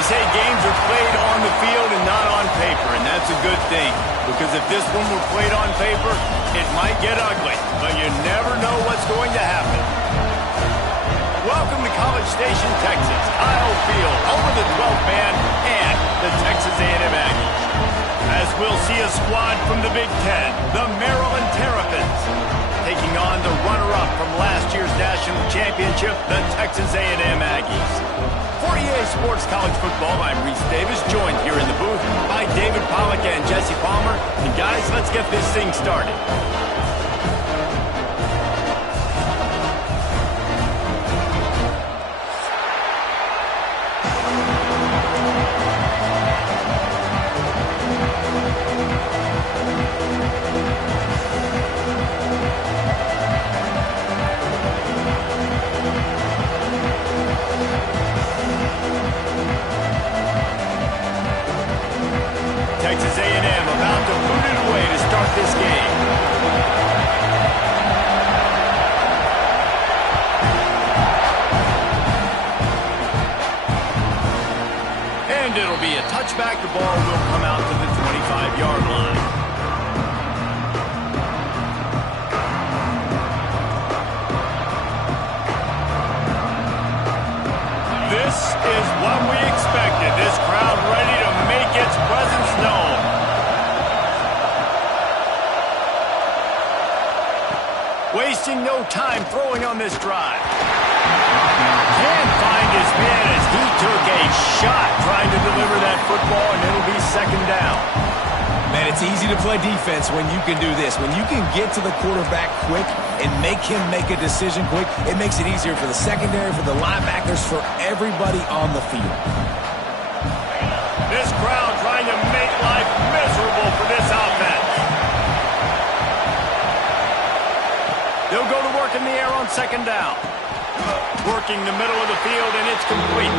They say games are played on the field and not on paper, and that's a good thing. Because if this one were played on paper, it might get ugly, but you never know what's going to happen. Welcome to College Station, Texas. Kyle Field, over the 12th man, and the Texas A&M Aggies. As we'll see a squad from the Big Ten, the Maryland Terrapins, taking on the runner-up from last year's national championship, the Texas A&M Aggies. For EA Sports College Football, I'm Reese Davis, joined here in the booth by David Pollack and Jesse Palmer. And guys, let's get this thing started. Texas A&M about to boot it away to start this game. And it'll be a touchback. The ball will come out to the 25-yard line. This is what we expected. This crowd ready to make its presence known. Wasting no time throwing on this drive. Can't find his man as he took a shot trying to deliver that football, and it'll be second down. Man, it's easy to play defense when you can do this. When you can get to the quarterback quick and make him make a decision quick, it makes it easier for the secondary, for the linebackers, for everybody on the field. This crowd trying to make life miserable for this offense. They'll go to work in the air on second down. Working the middle of the field, and it's complete.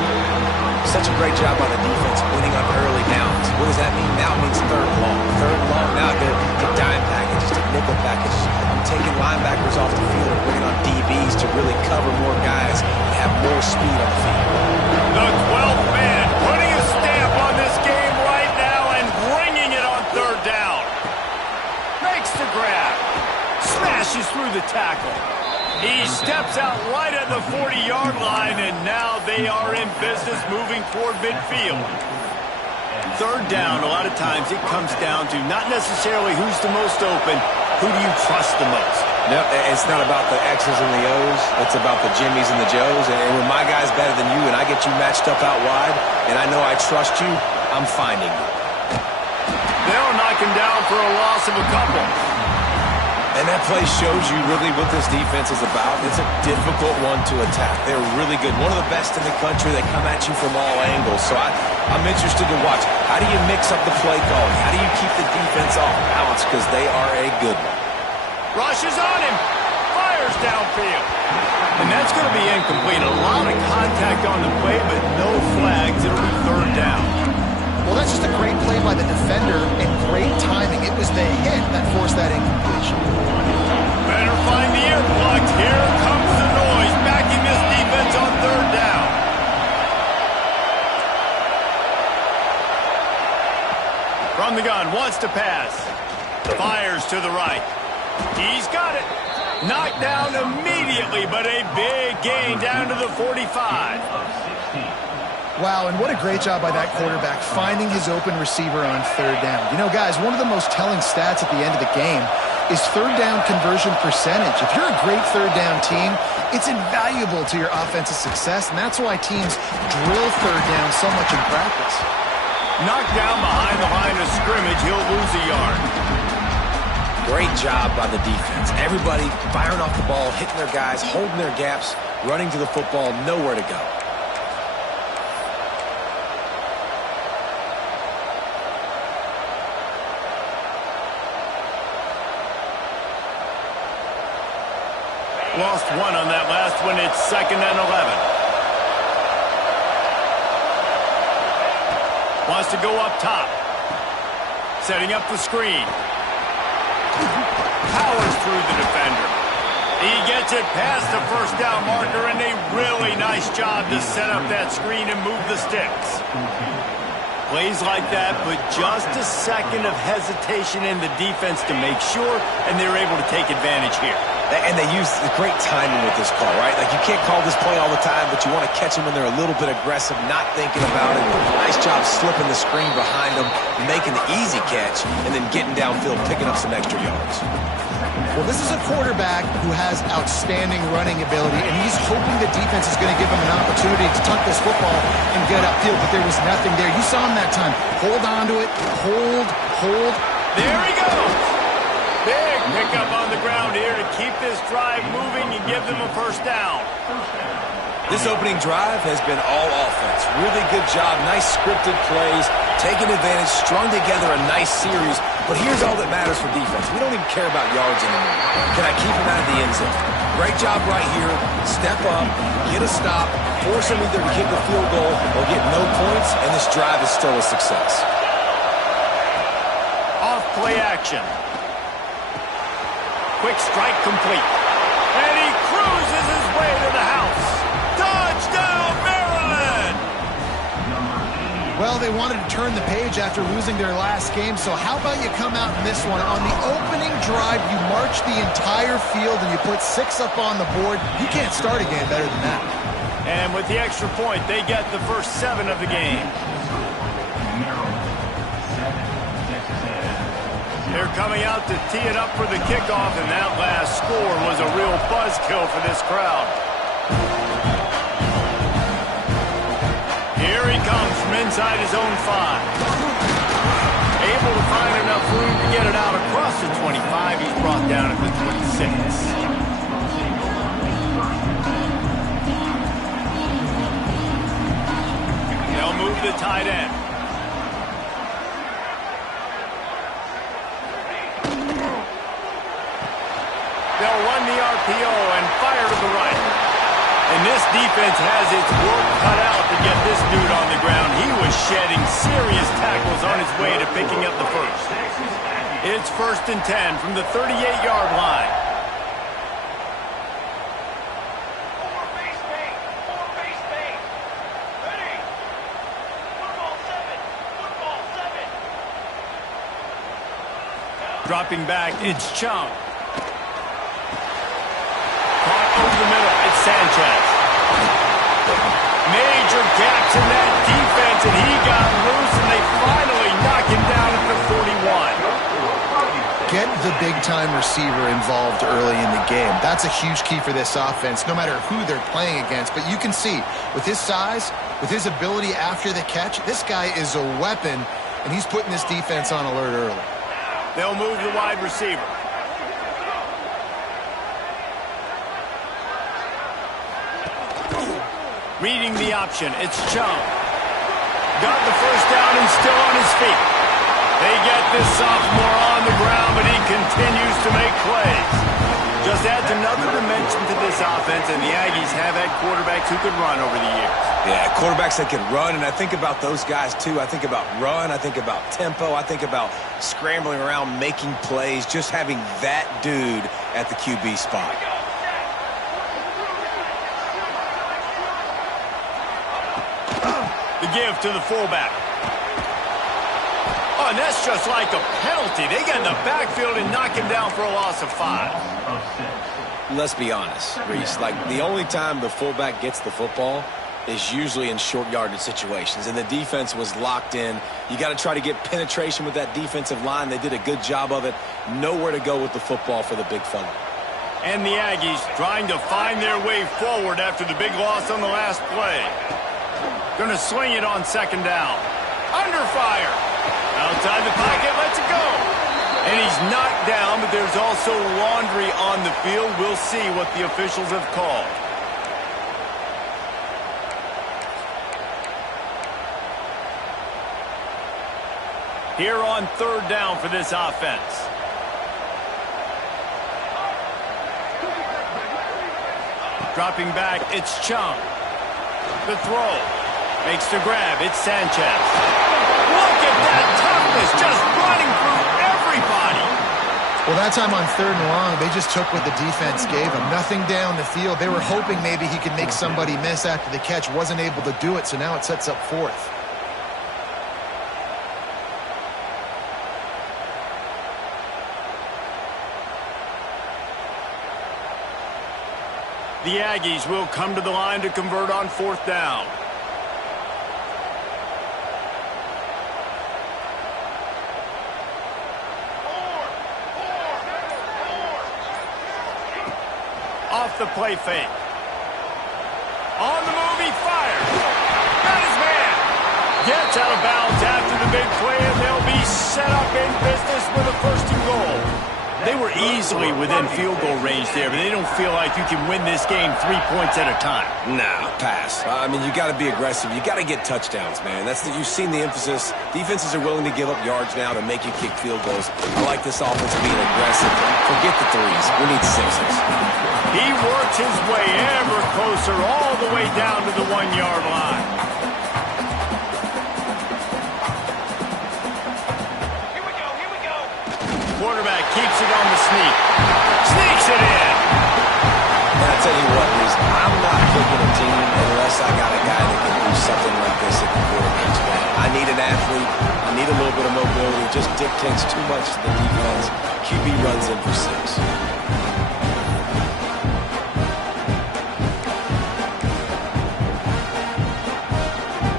Such a great job by the defense winning on early downs. What does that mean? Now it means third long. Third long, now they're a dime package, just a nickel package. I'm taking linebackers off the field and bringing on DBs to really cover more guys and have more speed on the field. The 12th man putting a stamp on this game right now and bringing it on third down. Makes the grab. Smashes through the tackle. He steps out right at the 40-yard line, and now they are in business moving toward midfield. Third down, a lot of times it comes down to not necessarily who's the most open, who do you trust the most? No, it's not about the X's and the O's. It's about the Jimmies and the Joes. And when my guy's better than you and I get you matched up out wide, and I know I trust you, I'm finding you. They'll knock him down for a loss of a couple. And that play shows you really what this defense is about. It's a difficult one to attack. They're really good. One of the best in the country. They come at you from all angles. So I'm interested to watch. How do you mix up the play calling? How do you keep the defense off balance? Because they are a good one. Rushes on him. Fires downfield. And that's going to be incomplete. A lot of contact on the play, but no flags. It'll be third down. Well, that's just a great play by the defender and great timing. It was the hit that forced that incompletion. Better find the earplugs. Here comes the noise, backing this defense on third down. From the gun, wants to pass. Fires to the right. He's got it. Knocked down immediately, but a big gain down to the 45. Wow, and what a great job by that quarterback finding his open receiver on third down. You know, guys, one of the most telling stats at the end of the game is third down conversion percentage. If you're a great third down team, it's invaluable to your offensive success, and that's why teams drill third down so much in practice. Knocked down behind the line of scrimmage, he'll lose a yard. Great job by the defense. Everybody firing off the ball, hitting their guys, holding their gaps, running to the football, nowhere to go. Lost one on that last one. It's second and 11. Wants to go up top. Setting up the screen. Powers through the defender. He gets it past the first down marker, and a really nice job to set up that screen and move the sticks. Plays like that, but just a second of hesitation in the defense to make sure, and they're able to take advantage here. And they use the great timing with this call, right? Like, you can't call this play all the time, but you want to catch them when they're a little bit aggressive, not thinking about it. Nice job slipping the screen behind them, making the easy catch, and then getting downfield, picking up some extra yards. Well, this is a quarterback who has outstanding running ability, and he's hoping the defense is going to give him an opportunity to tuck this football and get upfield, but there was nothing there. You saw him that time. Hold on to it. Hold. There he goes. Big pickup on the ground here to keep this drive moving and give them a first down. This opening drive has been all offense. Really good job. Nice scripted plays, taking advantage, strung together a nice series. But here's all that matters for defense. We don't even care about yards anymore. Can I keep him out of the end zone? Great job right here. Step up, get a stop, force him either to kick a field goal or get no points, and this drive is still a success. Off play action. Quick strike complete. And he cruises his way to the house. Touchdown, Maryland! Well, they wanted to turn the page after losing their last game, so how about you come out in this one? On the opening drive, you march the entire field and you put 6 up on the board. You can't start a game better than that. And with the extra point, they get the first 7 of the game. They're coming out to tee it up for the kickoff, and that last score was a real buzzkill for this crowd. Here he comes from inside his own 5. Able to find enough room to get it out across the 25. He's brought down at the 26. They'll move the tight end. They'll run the RPO and fire to the right. And this defense has its work cut out to get this dude on the ground. He was shedding serious tackles on his way to picking up the first. It's 1st and 10 from the 38-yard line. Dropping back, it's Chung. Caught over the middle, it's Sanchez. Major gaps in that defense, and he got loose, and they finally knock him down at the 41. Get the big-time receiver involved early in the game. That's a huge key for this offense, no matter who they're playing against. But you can see, with his size, with his ability after the catch, this guy is a weapon, and he's putting this defense on alert early. They'll move the wide receiver. Reading the option, it's Chung. Got the first down and still on his feet. They get this sophomore on the ground, but he continues to make plays. Just adds another dimension to this offense, and the Aggies have had quarterbacks who could run over the years. Yeah, quarterbacks that can run, and I think about those guys too. I think about run, I think about tempo, I think about scrambling around, making plays, just having that dude at the QB spot. The give to the fullback. Oh, and that's just like a penalty. They get in the backfield and knock him down for a loss of 5. Let's be honest, Reese. Like, the only time the fullback gets the football is usually in short yardage situations, and the defense was locked in. You got to try to get penetration with that defensive line. They did a good job of it. Nowhere to go with the football for the big fella. And the Aggies trying to find their way forward after the big loss on the last play. Going to swing it on 2nd down. Under fire. Outside the pocket, lets it go. And he's knocked down, but there's also laundry on the field. We'll see what the officials have called. Here on 3rd down for this offense. Dropping back, it's Chung. The throw. Makes the grab, it's Sanchez. Look at that toughness, just running through everybody. Well, That time on 3rd and long, they just took what the defense gave them. Nothing down the field. They were hoping maybe he could make somebody miss after the catch. Wasn't able to do it, so now it sets up 4th. The Aggies will come to the line to convert on 4th down. Off the play fake. On the move, he fires. Got his man. Gets out of bounds after the big play, and they'll be set up in business with a 1st and goal. They were easily within field goal range there, but they don't feel like you can win this game 3 points at a time. Nah, pass. I mean, you got to be aggressive. You got to get touchdowns, man. You've seen the emphasis. Defenses are willing to give up yards now to make you kick field goals. I like this offense being aggressive. Forget the 3s. We need 6s. He works his way ever closer all the way down to the 1-yard line. Quarterback keeps it on the sneak. Sneaks it in. And I tell you what, Reese, I'm not picking a team unless I got a guy that can do something like this at the quarterback spot. I need an athlete. I need a little bit of mobility. It just dictates too much to the defense. QB runs in for 6.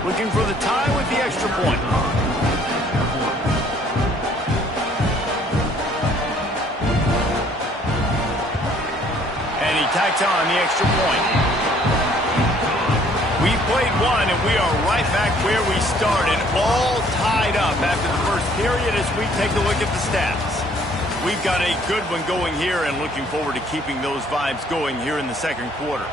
Looking for the tie with the extra point. Tacks on the extra point. We played one, and we are right back where we started, all tied up after the first period as we take a look at the stats. We've got a good one going here and looking forward to keeping those vibes going here in the 2nd quarter.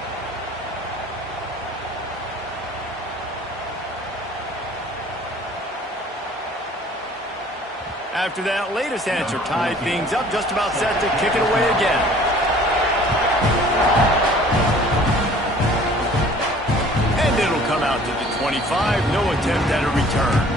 After that latest answer tied things up, just about set to kick it away again. And it'll come out to the 25. No attempt at a return.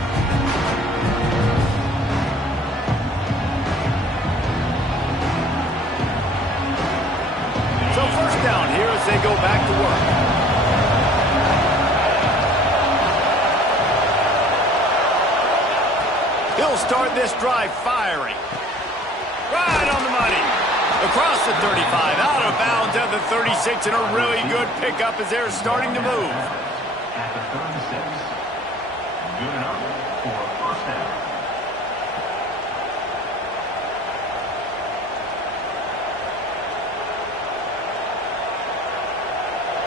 So 1st down here as they go back to work. He'll start this drive firing. Right on the money. Across the 35, out of bounds at the 36, and a really good pickup as they're starting to move. At the 36, good enough for a 1st down.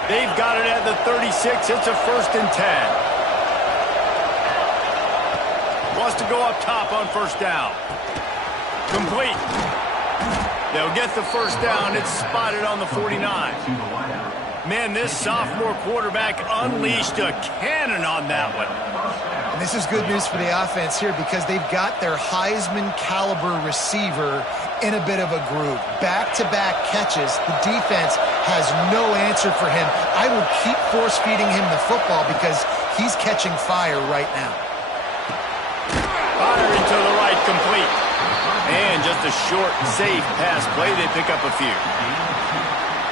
They've got it at the 36. It's a 1st and 10. Wants to go up top on 1st down. Complete. They'll get the 1st down. It's spotted on the 49. Man, this sophomore quarterback unleashed a cannon on that one. And this is good news for the offense here because they've got their Heisman-caliber receiver in a bit of a groove. Back-to-back catches. The defense has no answer for him. I will keep force-feeding him the football because he's catching fire right now. Fire into the right, complete. And just a short, safe pass play. They pick up a few.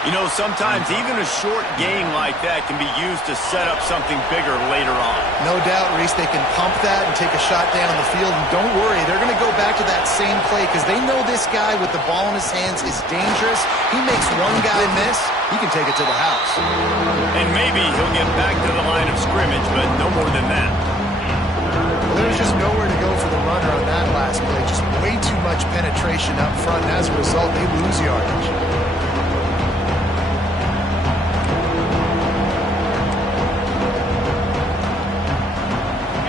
You know, sometimes even a short game like that can be used to set up something bigger later on. No doubt, Reese, they can pump that and take a shot down the field. And don't worry, they're going to go back to that same play because they know this guy with the ball in his hands is dangerous. He makes one guy miss, he can take it to the house. And maybe he'll get back to the line of scrimmage, but no more than that. Well, there's just nowhere to go for the runner on that last play. Just way too much penetration up front, and as a result, they lose yardage.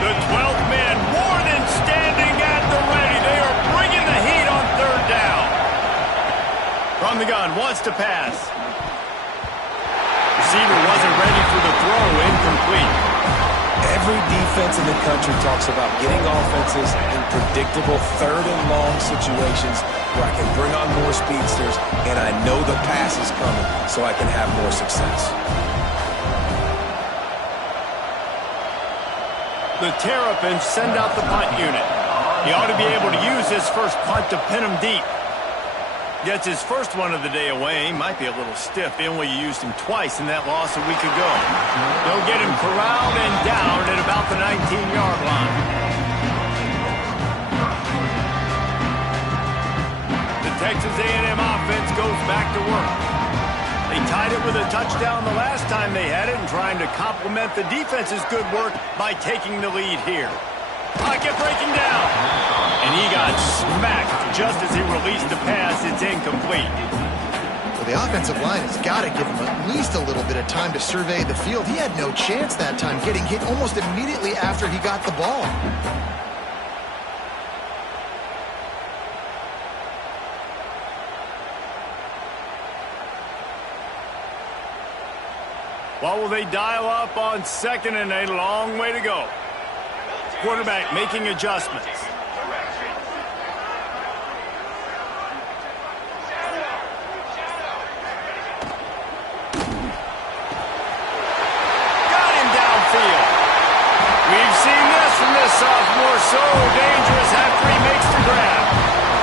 The 12th man more than standing at the ready. They are bringing the heat on 3rd down. From the gun, wants to pass. Receiver wasn't ready for the throw, incomplete. Every defense in the country talks about getting offenses in predictable 3rd and long situations where I can bring on more speedsters and I know the pass is coming so I can have more success. The Terrapins send out the punt unit. He ought to be able to use his first punt to pin him deep. Gets his first one of the day away. Might be a little stiff. They only used him twice in that loss a week ago. They'll get him corralled and down at about the 19-yard line. The Texas A&M offense goes back to work. They tied it with a touchdown the last time they had it and trying to complement the defense's good work by taking the lead here. Pocket breaking down. And he got smacked just as he released the pass. It's incomplete. Well, the offensive line has got to give him at least a little bit of time to survey the field. He had no chance that time, getting hit almost immediately after he got the ball. What will they dial up on second and a long way to go? Quarterback making adjustments. We've seen this from this sophomore, so dangerous after he makes the grab.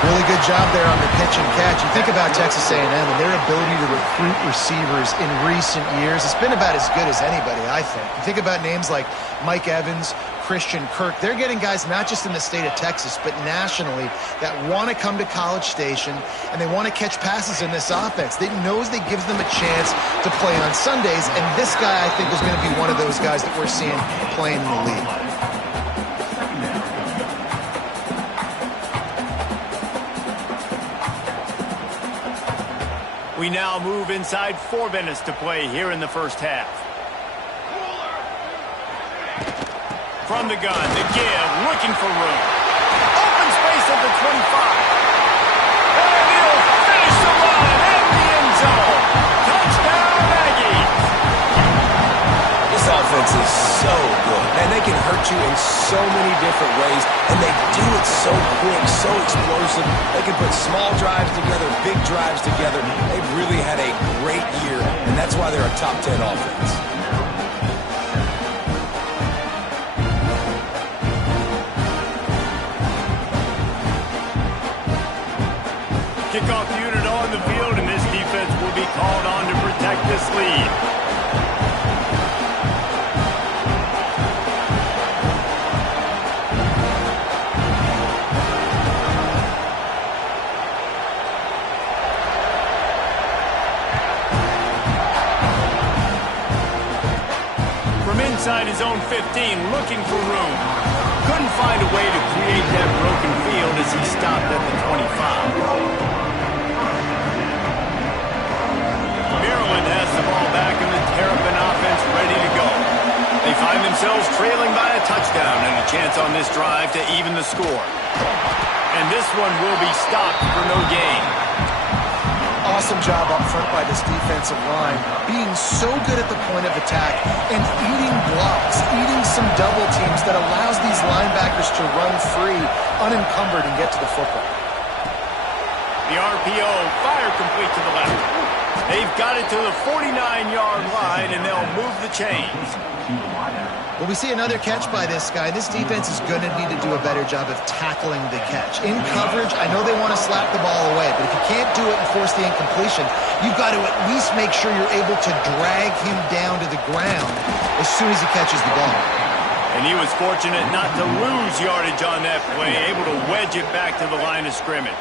Really good job there on the pitch and catch. You think about Texas A&M and their ability to recruit receivers in recent years. It's been about as good as anybody, I think. You think about names like Mike Evans, Christian Kirk. They're getting guys not just in the state of Texas, but nationally that want to come to College Station and they want to catch passes in this offense. They knows they gives them a chance to play on Sundays, and this guy, I think, is going to be one of those guys that we're seeing playing in the league. We now move inside 4 minutes to play here in the first half. From the gun, the give, looking for room. Open space at the 25. And he'll finish the run at the end zone. Touchdown, Aggies. This offense is so good. Man, they can hurt you in so many different ways, and they do it so quick, so explosive. They can put small drives together, big drives together. They've really had a great year, and that's why they're a top 10 offense. Kickoff unit on the field, and this defense will be called on to protect this lead. From inside his own 15, looking for room. Couldn't find a way to create that broken field as he stopped at the 25. Maryland has the ball back and the Terrapin offense ready to go. They find themselves trailing by a touchdown and a chance on this drive to even the score. And this one will be stopped for no gain. Awesome job up front by this defensive line, being so good at the point of attack and eating blocks, eating some double teams that allows these linebackers to run free, unencumbered, and get to the football. The RPO, fire complete to the left. They've got it to the 49-yard line, and they'll move the chains. Well, we see another catch by this guy. This defense is going to need to do a better job of tackling the catch. In coverage, I know they want to slap the ball away, but if you can't do it and force the incompletion, you've got to at least make sure you're able to drag him down to the ground as soon as he catches the ball. And he was fortunate not to lose yardage on that play, able to wedge it back to the line of scrimmage.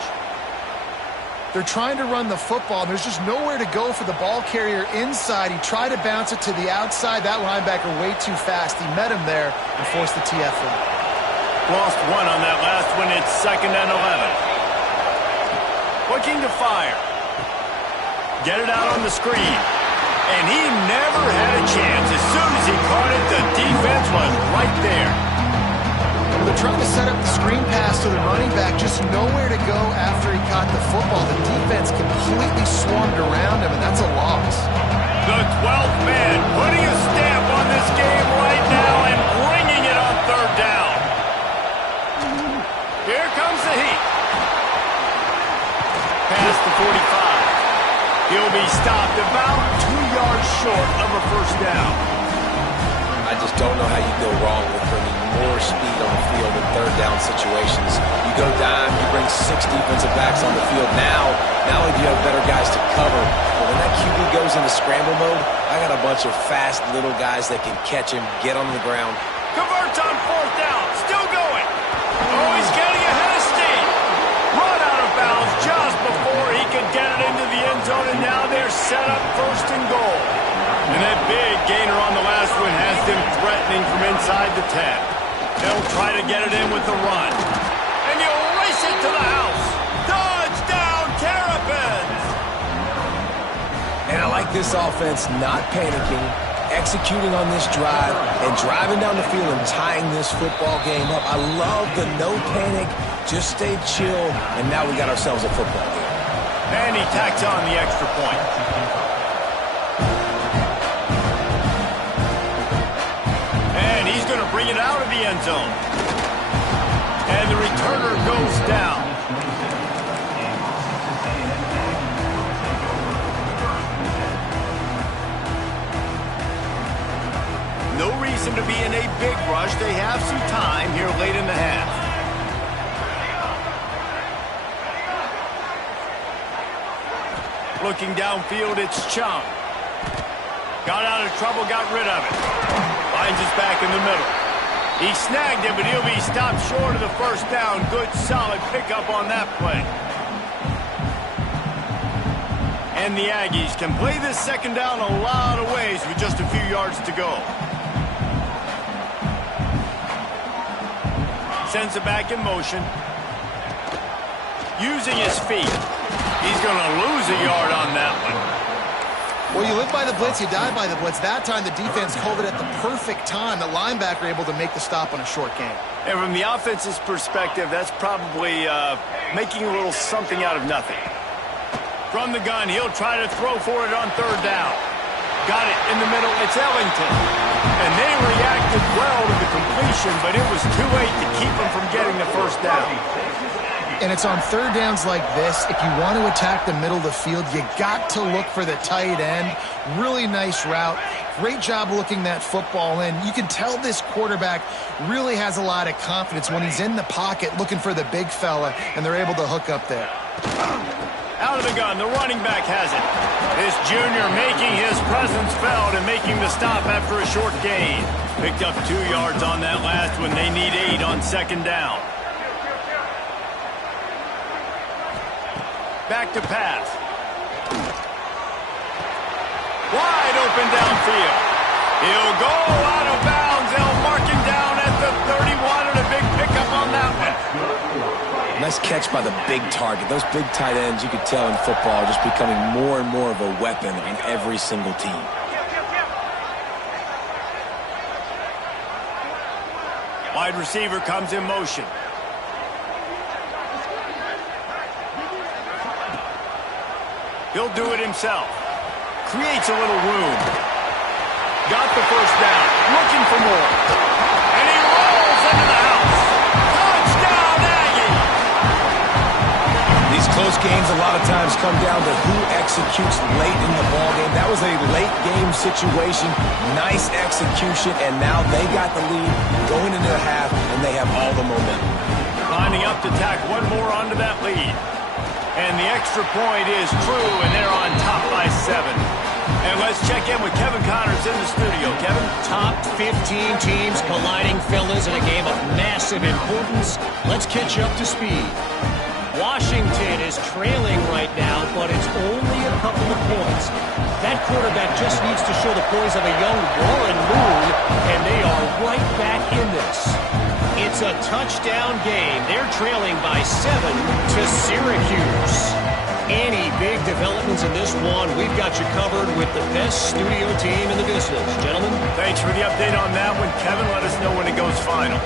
They're trying to run the football. There's just nowhere to go for the ball carrier inside. He tried to bounce it to the outside. That linebacker way too fast. He met him there and forced the TFL. Lost one on that last one. It's 2nd and 11. Looking to fire. Get it out on the screen. And he never had a chance. As soon as he caught it, the defense was right there. They're trying to set up the screen pass to the running back, just nowhere to go after he caught the football. The defense completely swarmed around him, and that's a loss. The 12th man putting a stamp on this game right now and bringing it on 3rd down. Here comes the heat. Past the 45. He'll be stopped about 2 yards short of a 1st down. I just don't know how you go wrong with bringing more speed on the field in 3rd down situations. You go dime, you bring 6 defensive backs on the field. Now, not only do you have better guys to cover, but when that QB goes into scramble mode, I got a bunch of fast little guys that can catch him, get on the ground. Converts on 4th down. Still going. Oh, he's getting ahead of steam. Run out of bounds just before he could get it into the end zone, and now they're set up 1st and goal. And that big gainer on the last one has them threatening from inside the 10. They'll try to get it in with the run. And you'll race it to the house. Touchdown, Terrapins! And I like this offense not panicking, executing on this drive, and driving down the field and tying this football game up. I love the no panic, just stay chill, and now we got ourselves a football game. And he tacks on the extra point. And he's going to bring it out of the end zone. And the returner goes down. No reason to be in a big rush. They have some time here late in the half. Looking downfield, it's Chung. Got out of trouble, got rid of it. Finds us back in the middle. He snagged it, but he'll be stopped short of the 1st down. Good, solid pickup on that play. And the Aggies can play this 2nd down a lot of ways with just a few yards to go. Sends it back in motion. Using his feet. He's going to lose a yard on that one. Well, you live by the blitz, you die by the blitz. That time the defense called it at the perfect time. The linebacker able to make the stop on a short gain. And from the offense's perspective, that's probably making a little something out of nothing. From the gun, he'll try to throw for it on 3rd down. Got it in the middle. It's Ellington. And they reacted well to the completion, but it was too late to keep them from getting the 1st down. And it's on 3rd downs like this. If you want to attack the middle of the field, you got to look for the tight end. Really nice route. Great job looking that football in. You can tell this quarterback really has a lot of confidence when he's in the pocket looking for the big fella, and they're able to hook up there. Out of the gun, the running back has it. This junior making his presence felt and making the stop after a short gain. Picked up 2 yards on that last one. They need 8 on 2nd down. Back to pass. Wide open downfield. He'll go out of bounds. They'll mark him down at the 31 and a big pickup on that one. Nice catch by the big target. Those big tight ends, you could tell in football, are just becoming more and more of a weapon on every single team. Wide receiver comes in motion. He'll do it himself. Creates a little room. Got the 1st down. Looking for more. And he rolls into the house. Touchdown, Aggie! These close games a lot of times come down to who executes late in the ballgame. That was a late game situation. Nice execution, and now they got the lead going into the half, and they have all the momentum. Lining up to tack one more onto that lead. And the extra point is true, and they're on top by 7. And let's check in with Kevin Connors in the studio. Kevin? Top 15 teams colliding, fellas, in a game of massive importance. Let's catch up to speed. Washington is trailing right now, but it's only a couple of points. That quarterback just needs to show the poise of a young Warren Moon, and they are right back in this. It's a touchdown game. They're trailing by 7 to Syracuse. Any big developments in this one, we've got you covered with the best studio team in the business. Gentlemen? Thanks for the update on that one. Kevin, let us know when it goes final.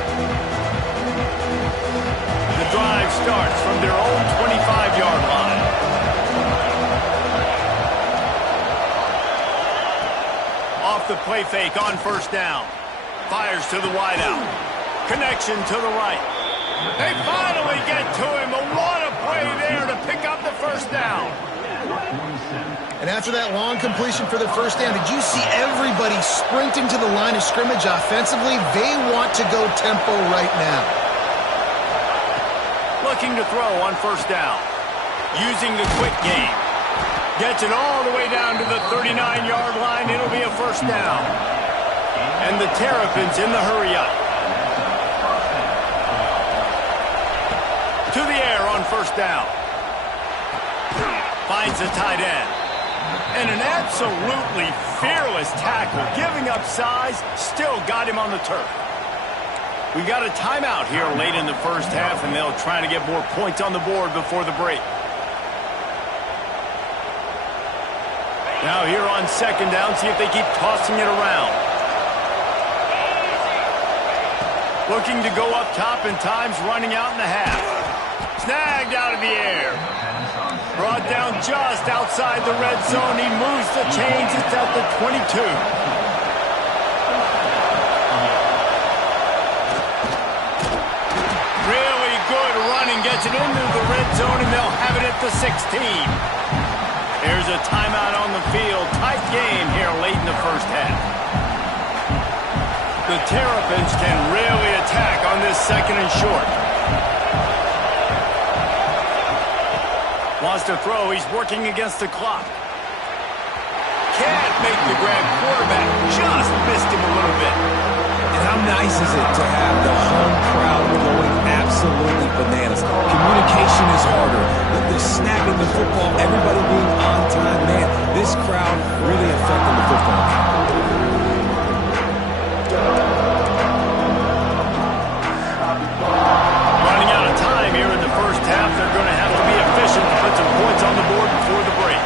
The drive starts from their own 25-yard line. Off the play fake on 1st down. Fires to the wideout. Connection to the right. They finally get to him. But what a play there to pick up the 1st down. And after that long completion for the 1st down, did you see everybody sprinting to the line of scrimmage offensively? They want to go tempo right now. looking to throw on first down. Using the quick game. Gets it all the way down to the 39-yard line. It'll be a first down. And the Terrapins in the hurry-up. To the air on first down. Finds the tight end. And an absolutely fearless tackle. Giving up size, still got him on the turf. We got a timeout here late in the first half, and they'll try to get more points on the board before the break. Now here on second down, see if they keep tossing it around. Looking to go up top, and time's running out in the half. Snagged out of the air. Brought down just outside the red zone. He moves the chains. It's at the 22. Really good running. Gets it into the red zone, and they'll have it at the 16. There's a timeout on the field. Tight game here late in the first half. The Terrapins can really attack on this second and short. Wants to throw. He's working against the clock. Can't make the grab. Quarterback just missed him a little bit. And how nice is it to have the home crowd going absolutely bananas? Communication is harder. The snapping the football, everybody being on time, man. This crowd really affecting the football. Running out of time here in the first half. They're going to have to be efficient to put some points on the board before the break.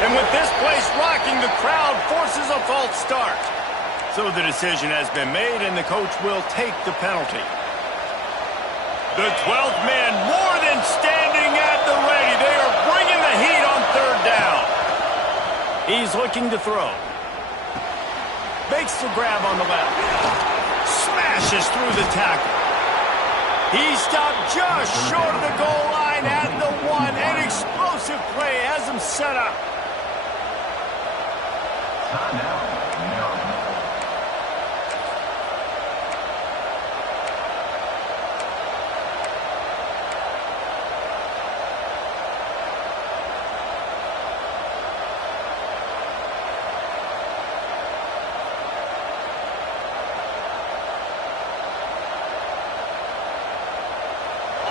And with this place rocking, the crowd forces a false start. So the decision has been made, and the coach will take the penalty. The 12th man more than standing at the ready. They are bringing the heat on third down. He's looking to throw. Makes the grab on the left. Smashes through the tackle. He stopped just short of the goal line at the 1. An explosive play has him set up.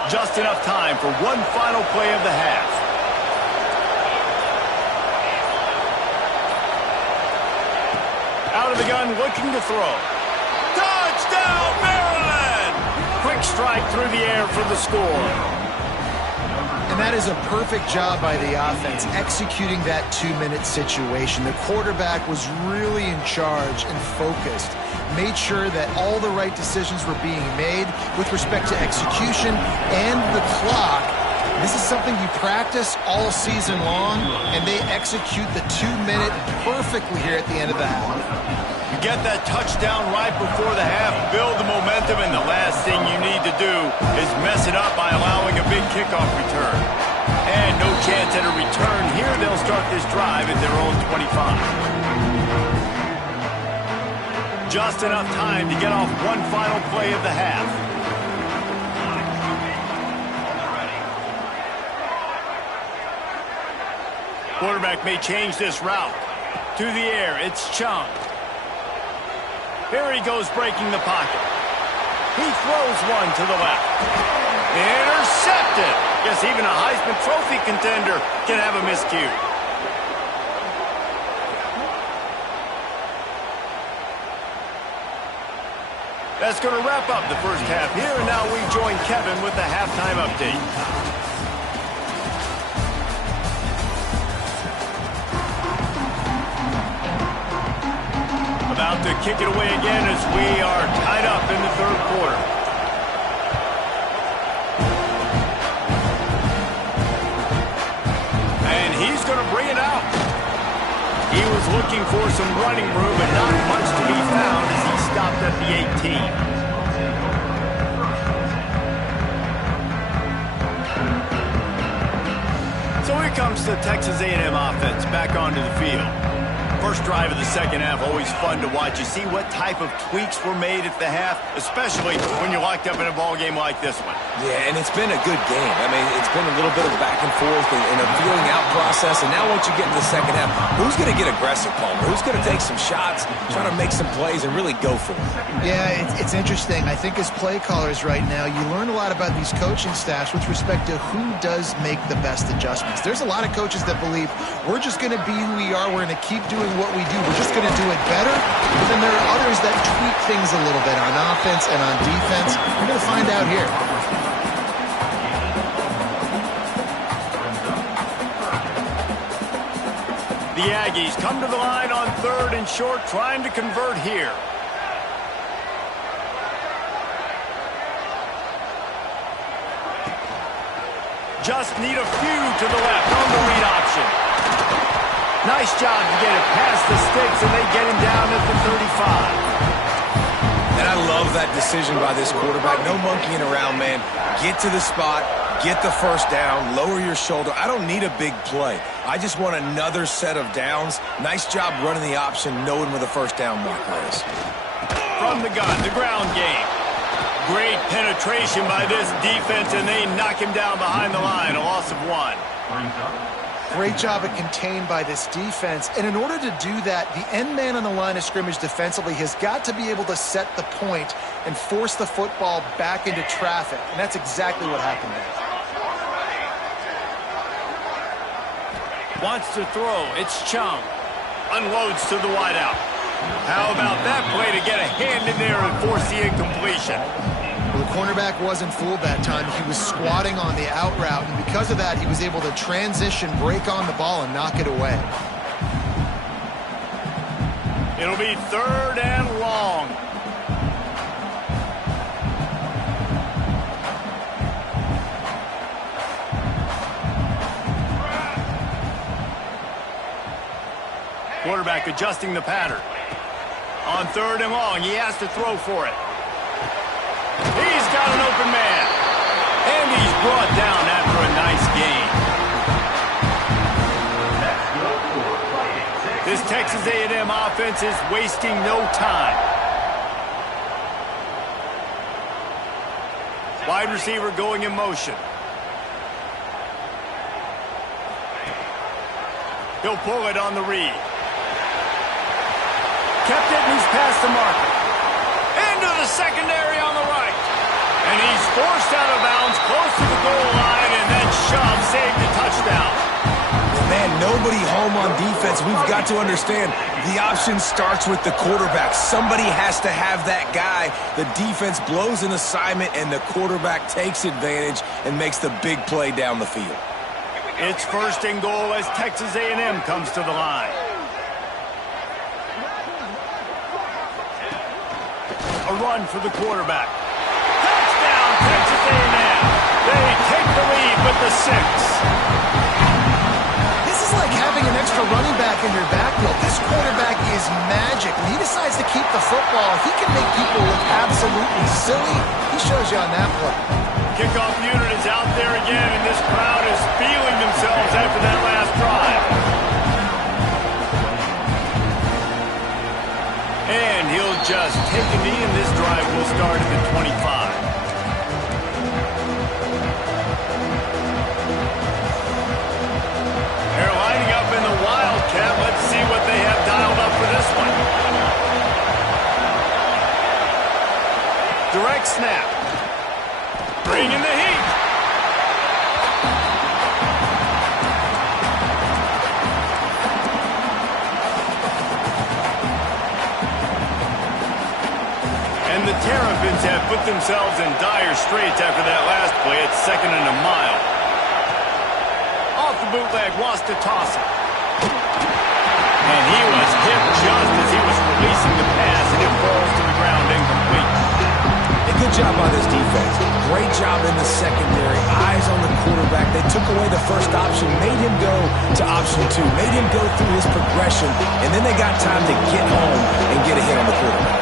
Just enough time for one final play of the half. Out of the gun, looking to throw. Touchdown, Maryland! Quick strike through the air for the score. And that is a perfect job by the offense, executing that 2-minute situation. The quarterback was really in charge and focused. Made sure that all the right decisions were being made with respect to execution and the clock. This is something you practice all season long, and they execute the 2-minute perfectly here at the end of the half. You get that touchdown right before the half, build the momentum, and the last thing you need to do is mess it up by allowing a big kickoff return. And no chance at a return here. They'll start this drive at their own 25. Just enough time to get off one final play of the half. Quarterback may change this route. To the air, it's Chung. Here he goes breaking the pocket. He throws one to the left. Intercepted. Guess even a Heisman Trophy contender can have a miscue. That's going to wrap up the first half here, and now we join Kevin with the halftime update. About to kick it away again as we are tied up in the third quarter. And he's going to bring it out. He was looking for some running room, but not much to be found as he stopped at the 18. So here comes the Texas A&M offense back onto the field. First drive of the second half, always fun to watch. You see what type of tweaks were made at the half, especially when you're locked up in a ball game like this one. Yeah, and it's been a good game. I mean, it's been a little bit of back and forth and a feeling out process. And now once you get into the second half, who's going to get aggressive, Palmer? Who's going to take some shots, try to make some plays, and really go for it? Yeah, it's interesting. I think as play callers right now, you learn a lot about these coaching staffs with respect to who does make the best adjustments. There's a lot of coaches that believe we're just going to be who we are. We're going to keep doing what we do. We're just going to do it better. But then there are others that tweak things a little bit on offense and on defense. We're going to find out here. The Aggies come to the line on third and short, trying to convert here. Just need a few to the left on the read option. Nice job to get it past the sticks, and they get him down at the 35. And I love that decision by this quarterback. No monkeying around, man. Get to the spot, get the first down, lower your shoulder. I don't need a big play. I just want another set of downs. Nice job running the option, knowing where the first down marker is. From the gun, the ground game. Great penetration by this defense, and they knock him down behind the line, a loss of 1. Great job at contained by this defense. And in order to do that, the end man on the line of scrimmage defensively has got to be able to set the point and force the football back into traffic. And that's exactly what happened there. Wants to throw. It's Chung. Unloads to the wideout. How about that play to get a hand in there and force the incompletion? Well, the cornerback wasn't fooled that time. He was squatting on the out route, and because of that, he was able to transition, break on the ball, and knock it away. It'll be third and long. Quarterback adjusting the pattern. On third and long, he has to throw for it. He's got an open man. And he's brought down after a nice gain. This Texas A&M offense is wasting no time. Wide receiver going in motion. He'll pull it on the read. Kept it, and he's past the marker. Into the secondary on the right. And he's forced out of bounds close to the goal line, and then shoved, saved the touchdown. Man, nobody home on defense. We've got to understand the option starts with the quarterback. Somebody has to have that guy. The defense blows an assignment, and the quarterback takes advantage and makes the big play down the field. It's first and goal as Texas A&M comes to the line. A run for the quarterback. Touchdown, Texas A&M. They take the lead with the 6. This is like having an extra running back in your backfield. This quarterback is magic. When he decides to keep the football, he can make people look absolutely silly. He shows you on that play. Kickoff unit is out there again, and this crowd is feeling themselves after that last drive. And he'll just take a knee, and this drive will start at the 25. They're lining up in the Wildcat. Let's see what they have dialed up for this one. Direct snap. Bring in the heat. And the Terrapins have put themselves in dire straits after that last play. It's 2nd and a mile. Off the bootleg, wants to toss it. And he was hit just as he was releasing the pass, and it falls to the ground incomplete. Good job by this defense. Great job in the secondary. Eyes on the quarterback. They took away the first option, made him go to option 2, made him go through his progression, and then they got time to get home and get a hit on the quarterback.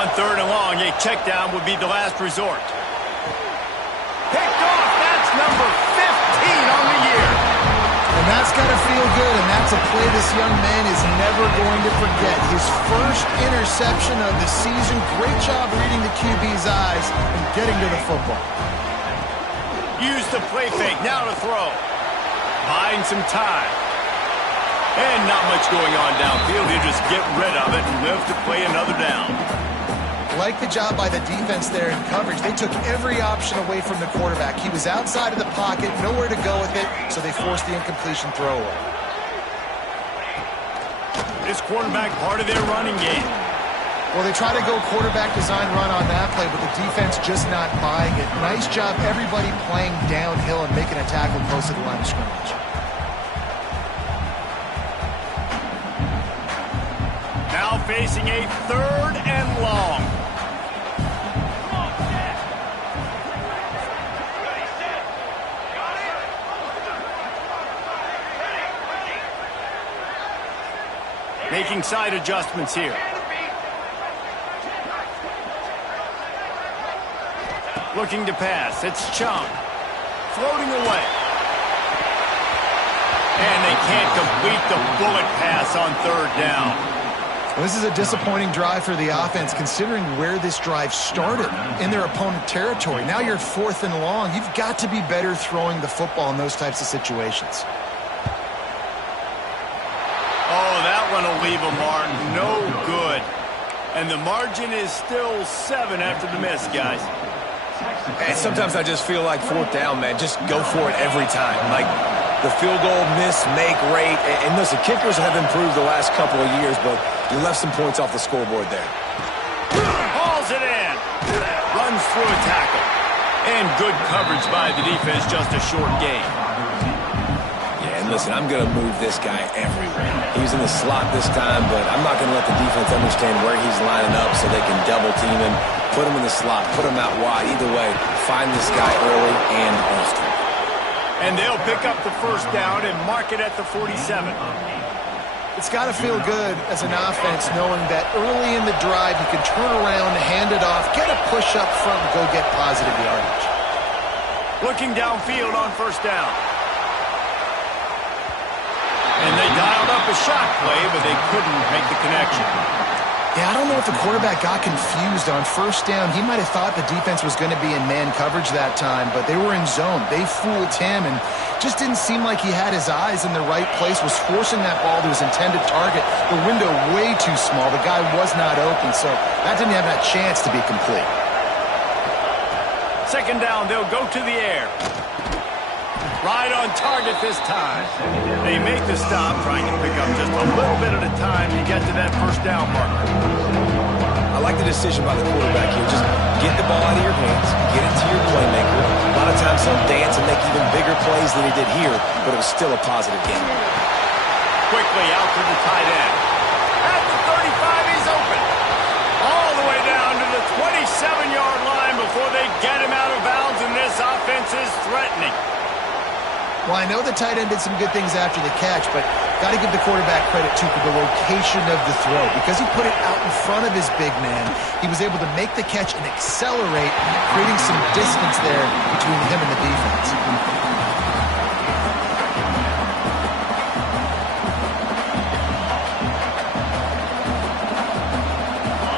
On third and long, a check down would be the last resort. It's a play this young man is never going to forget. His first interception of the season. Great job reading the QB's eyes and getting to the football. Use the play fake, now to throw. Buying some time. And not much going on downfield. He'll just get rid of it and live to play another down. Like the job by the defense there in coverage. They took every option away from the quarterback. He was outside of the pocket, nowhere to go with it, so they forced the incompletion throwaway. This quarterback part of their running game. Well, they try to go quarterback design run on that play, but the defense just not buying it. Nice job everybody playing downhill and making a tackle close to the line of scrimmage. Now facing a 3rd and long. Making side adjustments here. Looking to pass. It's Chung. Floating away. And they can't complete the bullet pass on 3rd down. Well, this is a disappointing drive for the offense, considering where this drive started, in their opponent territory. Now you're 4th and long. You've got to be better throwing the football in those types of situations. Oh, that one will leave a mark. No good. And the margin is still 7 after the miss, guys. And sometimes I just feel like 4th down, man. Just go for it every time. Like the field goal miss, make rate. And listen, kickers have improved the last couple of years, but you left some points off the scoreboard there. Hauls it in. Runs through a tackle. And good coverage by the defense, just a short gain. Yeah, and listen, I'm going to move this guy everywhere. He's in the slot this time, but I'm not going to let the defense understand where he's lining up so they can double team him, put him in the slot, put him out wide. Either way, find this guy early and often. And they'll pick up the 1st down and mark it at the 47. It's got to feel good as an offense knowing that early in the drive you can turn around, hand it off, get a push up front, and go get positive yardage. Looking downfield on 1st down. And they dialed up a shot play, but they couldn't make the connection. Yeah, I don't know if the quarterback got confused on 1st down. He might have thought the defense was going to be in man coverage that time, but they were in zone. They fooled him and just didn't seem like he had his eyes in the right place, was forcing that ball to his intended target. The window way too small. The guy was not open, so that didn't have that chance to be complete. 2nd down, they'll go to the air. Right on target this time. They make the stop, trying to pick up just a little bit at a time to get to that 1st down marker. I like the decision by the quarterback here. Just get the ball out of your hands, get it to your playmaker. A lot of times he'll dance and make even bigger plays than he did here, but it was still a positive game. Quickly out to the tight end. At the 35, he's open. All the way down to the 27-yard line before they get him out of bounds, and this offense is threatening. Well, I know the tight end did some good things after the catch, but got to give the quarterback credit, too, for the location of the throw. Because he put it out in front of his big man, he was able to make the catch and accelerate, creating some distance there between him and the defense.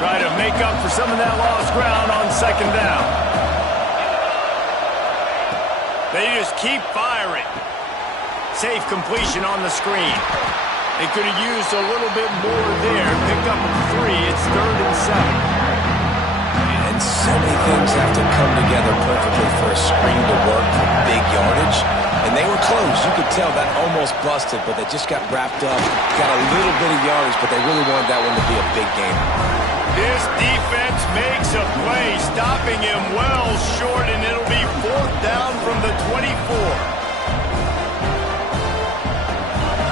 Try to make up for some of that lost ground on 2nd down. They just keep firing. Safe completion on the screen. They could have used a little bit more there. Pick up 3. It's 3rd and 7. And so many things have to come together perfectly for a screen to work for big yardage. And they were close. You could tell that almost busted, but they just got wrapped up. Got a little bit of yardage, but they really wanted that one to be a big game. This defense makes a play, stopping him well short, and it'll be 4th down from the 24.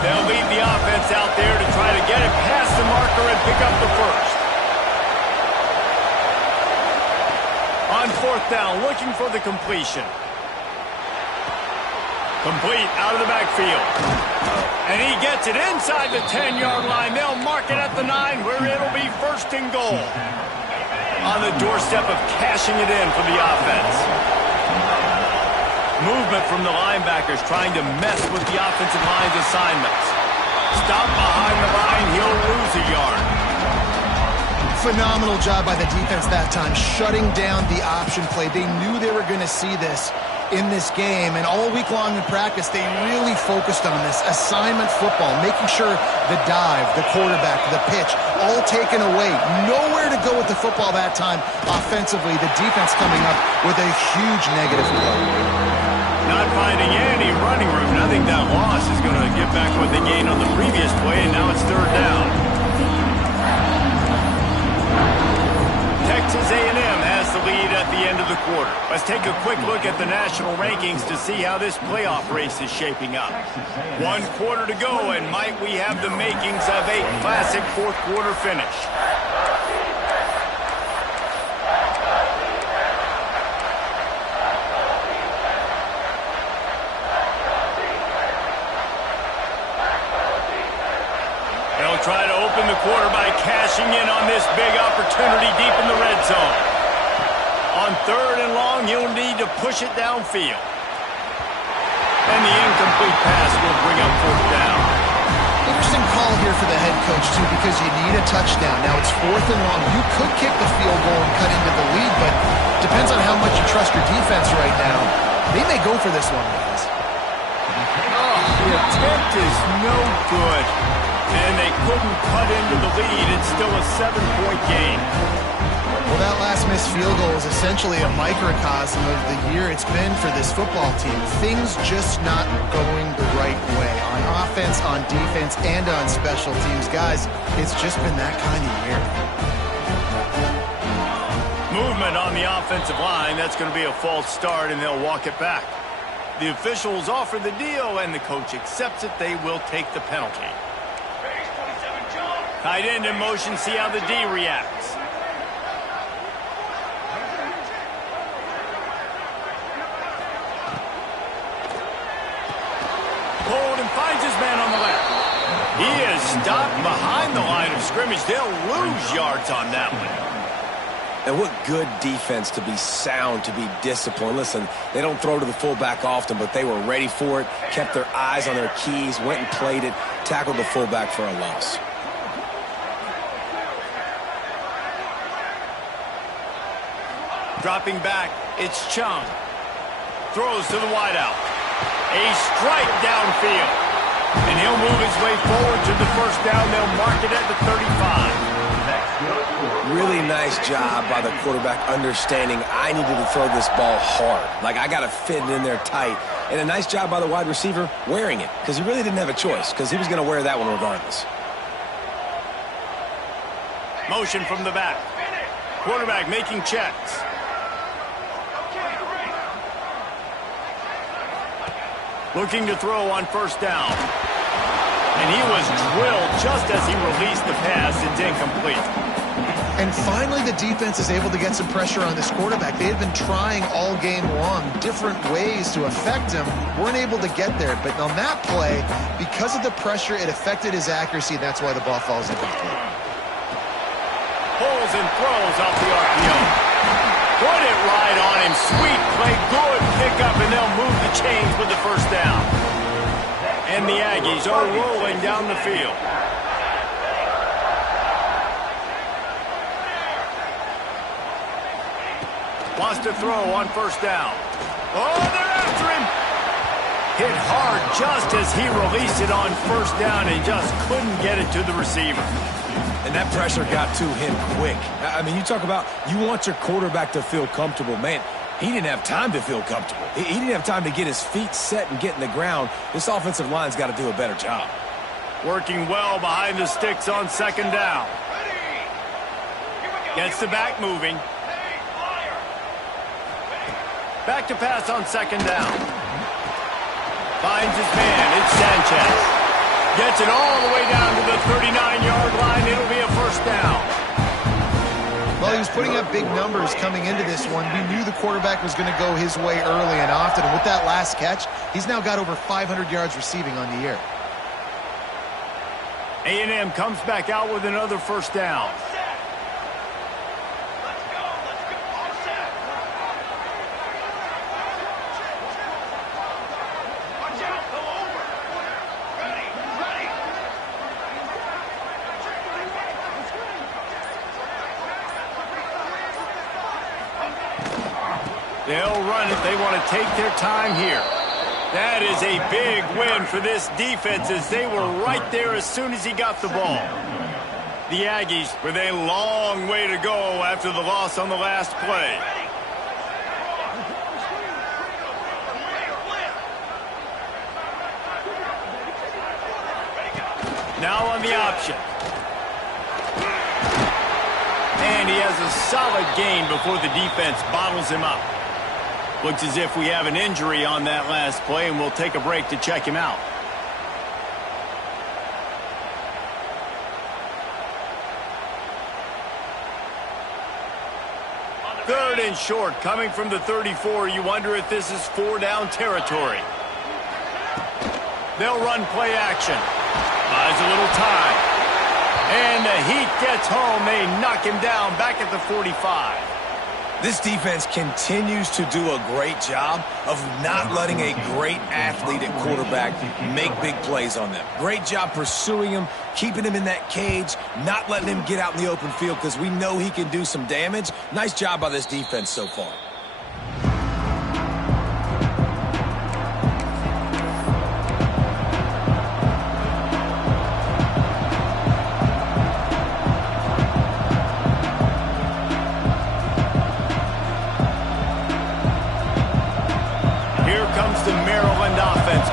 They'll leave the offense out there to try to get it past the marker and pick up the 1st. On 4th down, looking for the completion. Complete out of the backfield. And he gets it inside the 10-yard line. They'll mark it at the 9, where it'll be 1st and goal. On the doorstep of cashing it in for the offense. Movement from the linebackers trying to mess with the offensive line's assignments. stopped behind the line. He'll lose a yard. Phenomenal job by the defense that time, shutting down the option play. They knew they were going to see this in this game, and all week long in practice, they really focused on this assignment football, making sure the dive, the quarterback, the pitch, all taken away. Nowhere to go with the football that time offensively. The defense coming up with a huge negative play. Not finding any running room. I think that loss is going to get back what they gained on the previous play, and now it's third down. Texas A&M has the lead at the end of the quarter. Let's take a quick look at the national rankings to see how this playoff race is shaping up. 1 quarter to go, and might we have the makings of a classic fourth quarter finish. They'll try to open the quarter by cashing in on this big opportunity deep in the red zone. On third and long, he'll need to push it downfield. And the incomplete pass will bring up fourth down. Interesting call here for the head coach, too, because you need a touchdown. Now it's fourth and long. You could kick the field goal and cut into the lead, but depends on how much you trust your defense right now. They may go for this one, guys. Oh, the attempt is no good. And they couldn't cut into the lead. It's still a 7-point game. Well, that last missed field goal is essentially a microcosm of the year it's been for this football team. Things just not going the right way on offense, on defense, and on special teams. Guys, it's just been that kind of year. Movement on the offensive line. That's going to be a false start, and they'll walk it back. The officials offer the deal, and the coach accepts it. They will take the penalty. Tight end in motion, see how the D reacts. Pulled and finds his man on the left. He is stopped behind the line of scrimmage. They'll lose yards on that one. And what good defense to be sound, to be disciplined. Listen, they don't throw to the fullback often, but they were ready for it, kept their eyes on their keys, went and played it, tackled the fullback for a loss. Dropping back, it's Chung. Throws to the wideout. A strike downfield. And he'll move his way forward to the first down. They'll mark it at the 35. Really nice job by the quarterback understanding I needed to throw this ball hard. Like, I got to fit it in there tight. And a nice job by the wide receiver wearing it, because he really didn't have a choice, because he was going to wear that one regardless. Motion from the back. Quarterback making checks. Looking to throw on first down. And he was drilled just as he released the pass. It's incomplete. And finally, the defense is able to get some pressure on this quarterback. They had been trying all game long different ways to affect him. Weren't able to get there. But on that play, because of the pressure, it affected his accuracy. That's why the ball falls incomplete. Pulls and throws off the RPO. Put it right on him. Sweet play. Good pickup, and they'll move the chains with the first down. And the Aggies are rolling down the field. Wants to throw on first down. Oh, they're after him. Hit hard just as he released it on first down and just couldn't get it to the receiver. And that pressure got to him quick. I mean, you talk about you want your quarterback to feel comfortable. Man, he didn't have time to feel comfortable. He didn't have time to get his feet set and get in the ground. This offensive line's got to do a better job. Working well behind the sticks on second down. Gets the back moving. Back to pass on second down. Finds his man. It's Sanchez. Gets it all the way down to the 39-yard line. It'll be a first down. Well, he was putting up big numbers coming into this one. We knew the quarterback was going to go his way early and often. And with that last catch, he's now got over 500 yards receiving on the year. A&M comes back out with another first down. They'll run it. They want to take their time here. That is a big win for this defense as they were right there as soon as he got the ball. The Aggies with a long way to go after the loss on the last play. Now on the option. And he has a solid gain before the defense bottles him up. Looks as if we have an injury on that last play, and we'll take a break to check him out. Third and short, coming from the 34. You wonder if this is 4-down territory. They'll run play action. Buys a little time. And the heat gets home. They knock him down back at the 45. This defense continues to do a great job of not letting a great athlete at quarterback make big plays on them. Great job pursuing him, keeping him in that cage, not letting him get out in the open field because we know he can do some damage. Nice job by this defense so far.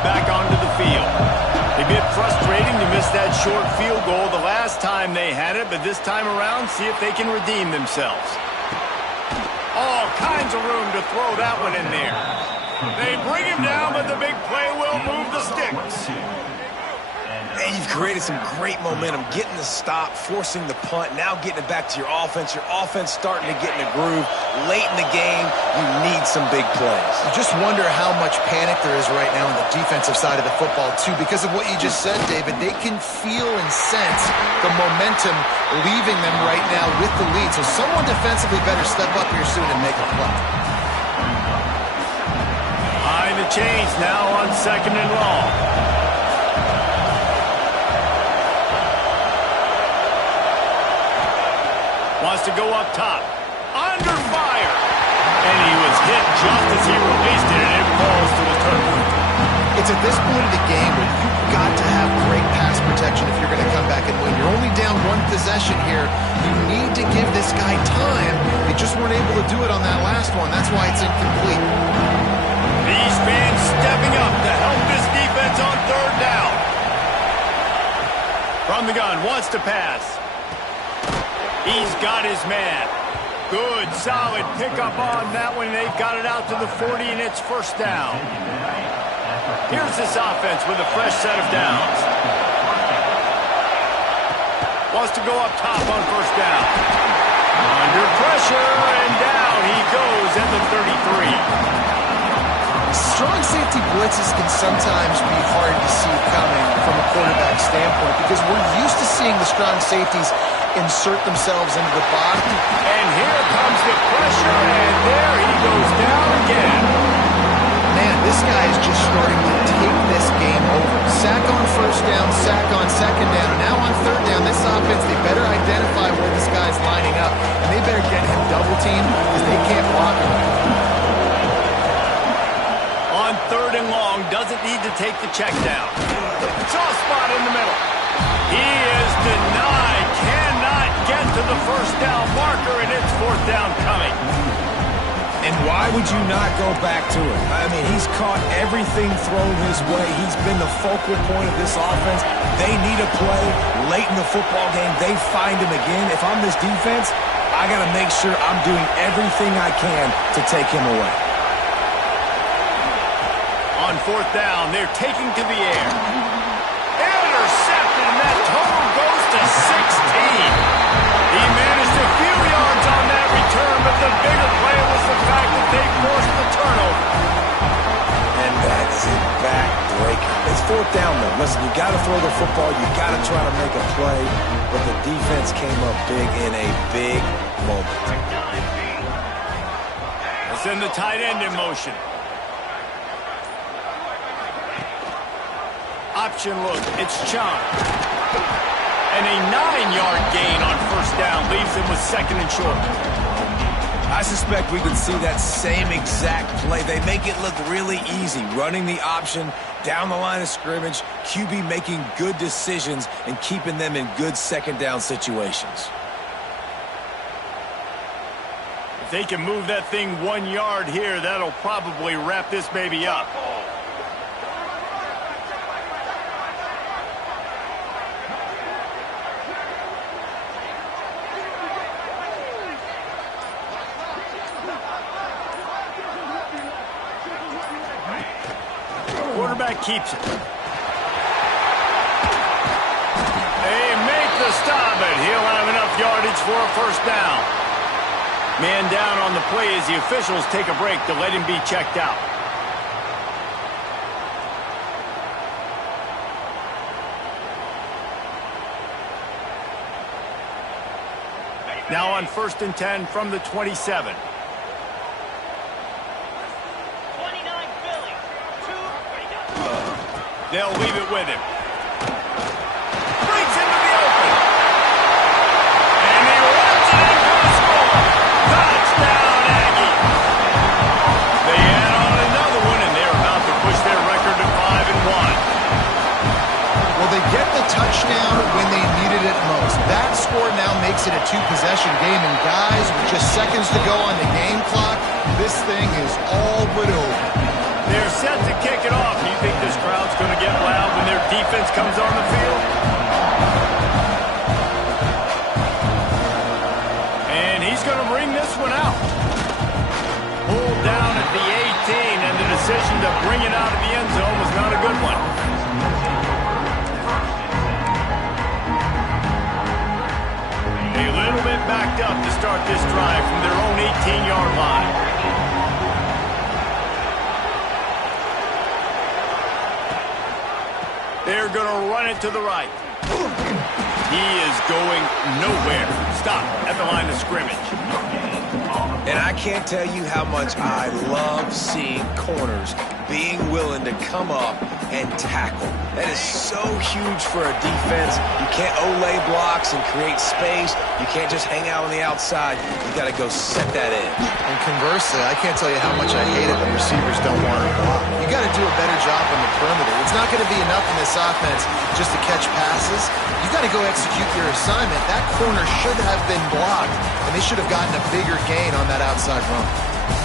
Back onto the field. A bit frustrating to miss that short field goal the last time they had it, but this time around, see if they can redeem themselves. All kinds of room to throw that one in there. They bring him down, but the big play will move the sticks. And you've created some great momentum, getting the stop, forcing the punt, now getting it back to your offense. Your offense starting to get in a groove. Late in the game, you need some big plays. You just wonder how much panic there is right now on the defensive side of the football, too, because of what you just said, David. They can feel and sense the momentum leaving them right now with the lead. So someone defensively better step up here soon and make a play. Behind the chains now on 2nd and long. Wants to go up top. Under fire. And he was hit just as he released it, and it falls to the turf. It's at this point of the game where you've got to have great pass protection if you're going to come back and win. You're only down one possession here. You need to give this guy time. They just weren't able to do it on that last one. That's why it's incomplete. These fans stepping up to help this defense on 3rd down. From the gun, wants to pass. He's got his man. Good, solid pickup on that one. They've got it out to the 40, and it's 1st down. Here's this offense with a fresh set of downs. Wants to go up top on 1st down. Under pressure, and down he goes at the 33. Strong safety blitzes can sometimes be hard to see coming from a quarterback standpoint because we're used to seeing the strong safeties insert themselves into the box. And here comes the pressure, and there he goes down again. Man, this guy is just starting to take this game over. Sack on 1st down, sack on 2nd down, and now on 3rd down, this offense, they better identify where this guy's lining up, and they better get him double-teamed because they can't block him. On 3rd and long, doesn't need to take the check down. Soft spot in the middle. He is denied. Cannot get to the 1st down marker, and it's 4th down coming. And why would you not go back to it? I mean, he's caught everything thrown his way. He's been the focal point of this offense. They need a play late in the football game. They find him again. If I'm this defense, I got to make sure I'm doing everything I can to take him away. On 4th down, they're taking to the air. Intercepted, and that total goes to 16. He managed a few yards on that return, but the bigger play was the fact that they forced the turnover. And that is a back-breaker. It's 4th down, though. Listen, you got to throw the football. You got to try to make a play, but the defense came up big in a big moment. Let's send the tight end in motion. Option look, it's Chung. And a 9-yard gain on 1st down leaves him with 2nd and short. I suspect we could see that same exact play. They make it look really easy, running the option down the line of scrimmage, QB making good decisions and keeping them in good second down situations. If they can move that thing 1 yard here, that'll probably wrap this baby up. Quarterback keeps it. They make the stop, but he'll have enough yardage for a first down. Man down on the play as the officials take a break to let him be checked out. Now on 1st and 10 from the 27. They'll leave it with him. Breaks into the open. And he runs it in for a score. Touchdown, Aggie. They add on another one, and they're about to push their record to 5-1. Well, they get the touchdown when they needed it most. That score now makes it a two-possession game, and guys, with just seconds to go on the game clock, this thing is all but over. They're set to kick it off. Do you think this crowd's going to get loud when their defense comes on the field? And he's going to bring this one out. Pulled down at the 18, and the decision to bring it out of the end zone was not a good one. A little bit backed up to start this drive from their own 18-yard line. They're going to run it to the right. He is going nowhere. Stop at the line of scrimmage. And I can't tell you how much I love seeing corners being willing to come up and tackle. That is so huge for a defense. You can't olay blocks and create space. You can't just hang out on the outside. You got to go set that edge. And conversely, I can't tell you how much I hate it when receivers don't want to block. You got to do a better job on the perimeter. It's not going to be enough in this offense just to catch passes. You got to go execute your assignment. That corner should have been blocked, and they should have gotten a bigger gain on that outside run.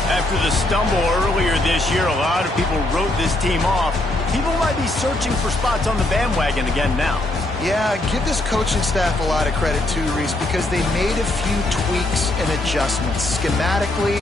After the stumble earlier this year, a lot of people wrote this team off. People might be searching for spots on the bandwagon again now. Yeah, give this coaching staff a lot of credit too, Reese, because they made a few tweaks and adjustments schematically.